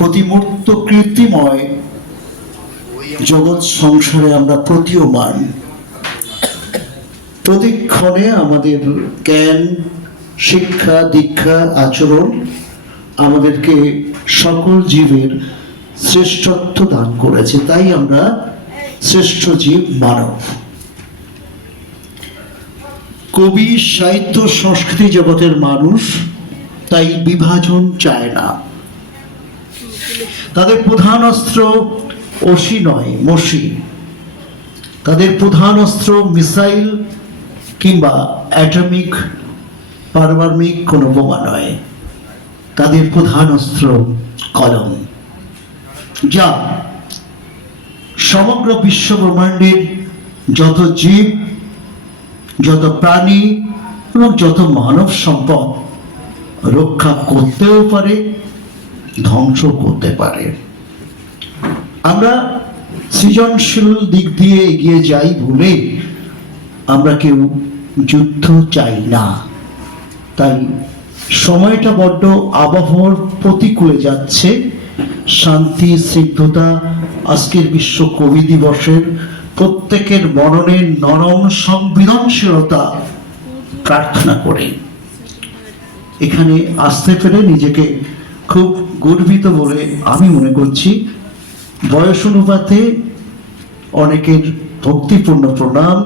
প্রতিমূর্ত কীর্তিময় জগৎ সংসারে আমরা প্রতীয়মান। প্রতিক্ষণে আমাদের জ্ঞান, শিক্ষা, দীক্ষা, আচরণ আমাদেরকে সকল জীবের শ্রেষ্ঠত্ব দান করেছে। তাই আমরা শ্রেষ্ঠ জীব মানব। কবি, সাহিত্য, সংস্কৃতি জগতের মানুষ তাই বিভাজন চায় না। তাদের প্রধান অস্ত্র অসি নয়, মসি। তাদের প্রধান অস্ত্র মিসাইল কিংবা অ্যাটমিক পারমাণবিক কোনো বোমা নয়। তাদের প্রধান অস্ত্র কলম, যা সমগ্র বিশ্ব ব্রহ্মাণ্ডের যত জীব, যত প্রাণী এবং যত মানব সম্পদ রক্ষা করতেও পারে, ধ্বংস করতে পারে। আমরা সৃজনশীল দিক দিয়ে এগিয়ে যাই বলে আমরা কেউ যুদ্ধ চাই না। তাই সময়টা বড্ড আবহাওয়ার প্রতিকূলে যাচ্ছে। শান্তি, স্নিগ্ধতা আজকের বিশ্ব কবি দিবসের প্রত্যেকের মননে নরম সংবেদনশীলতা প্রার্থনা করে এখানে আসতে পেরে নিজেকে খুব গর্বিত বলে আমি মনে করছি। বয়স অনুপাতে অনেকের ভক্তিপূর্ণ প্রণাম।